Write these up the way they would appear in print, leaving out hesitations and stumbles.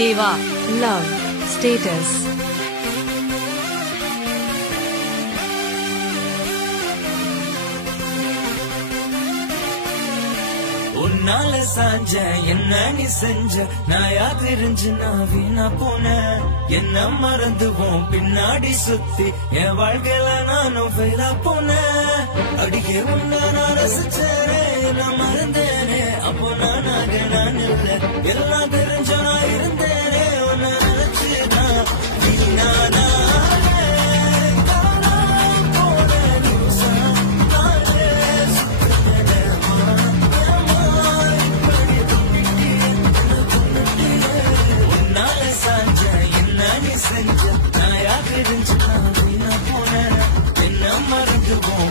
Deva. Love. Status. உன்னால சாஞ்ச என்ன நீ செஞ்ச நான் யாதிரிஞ்சு நான் வீணா போன என்ன மறந்துவோம் பின்னாடி சுத்தி என் வாழ்க்கையில நானும் ஃபெயிலா போன அடிக்கே உன்ன நான் ரசிச்சேனே நான் மறந்தேனே அப்போ நானாக நான் இல்ல எல்லாம் தெரிஞ்ச நான் இருந்தேனே உன்னை நினைச்சுதான் வீணானா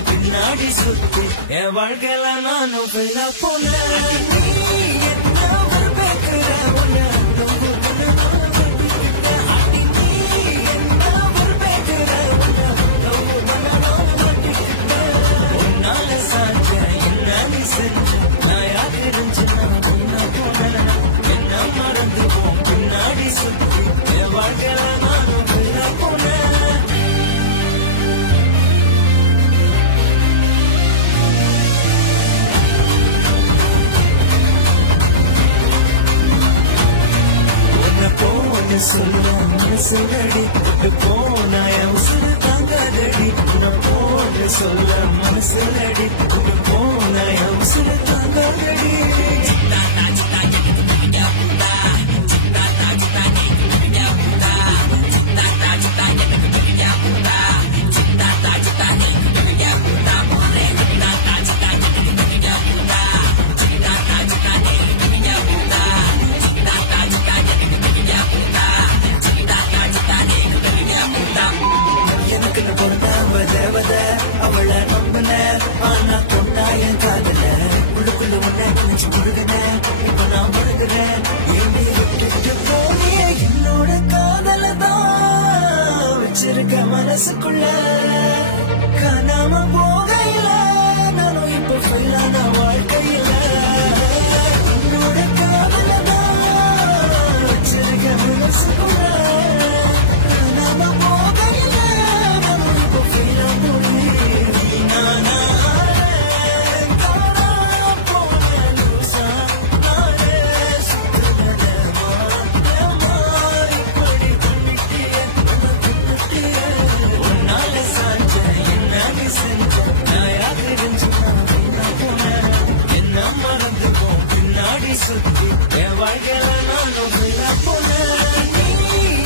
பின்னாடி சுத்தி என் வாழ்க்கையில நானும் ஃபெயிலா போனேன் உன்னால சாஞ்ச என்ன நீ செஞ்ச நான் யாரு இருந்துச்சு நான் வீணா போனேன் என்ன மறந்துவோம் பின்னாடி சுத்தி என் வாழ்க்கையில நானும் ஃபெயிலா போனேன் சொல்ல மனசுலடி போனா உசுறு தாங்காதடி போன சொல்ல மனசுலடி போனா உசுறு தாங்காதடி அவளை நம்பின ஆனா கொண்டா என் காதல உள்ளுக்குள்ள உன்னை நினைச்சு முழுகினேன் இப்ப நான் முழுகிறேன் விட்டு போனிய என்னோட காதல தான் வச்சிருக்க மனசுக்குள்ள காணாம போகையில நானும் இப்ப ஃபெயிலான வாழ்க்கையில என்னோட காதல தான் வச்சிருக்க மனசுக்குள்ள காணாம போகையில நானும் இப்ப ஃபெயிலான சுத்தி என் வாழ்க்கையில நானும் ஃபெயிலா போனேன்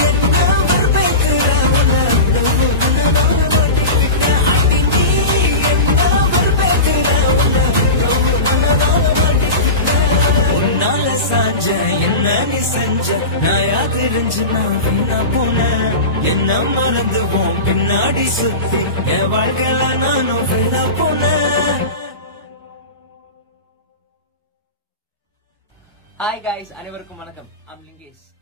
உன்னால சாஞ்ச என்ன நீ செஞ்ச நான் யாதிரிஞ்சு நான் வீணா போனேன் என்ன மறந்துவோம் பின்னாடி சுத்தி என் வாழ்க்கையில நானும் ஃபெயிலா போனேன். Hi guys, அனைவருக்கும் வணக்கம். I'm Lingesh.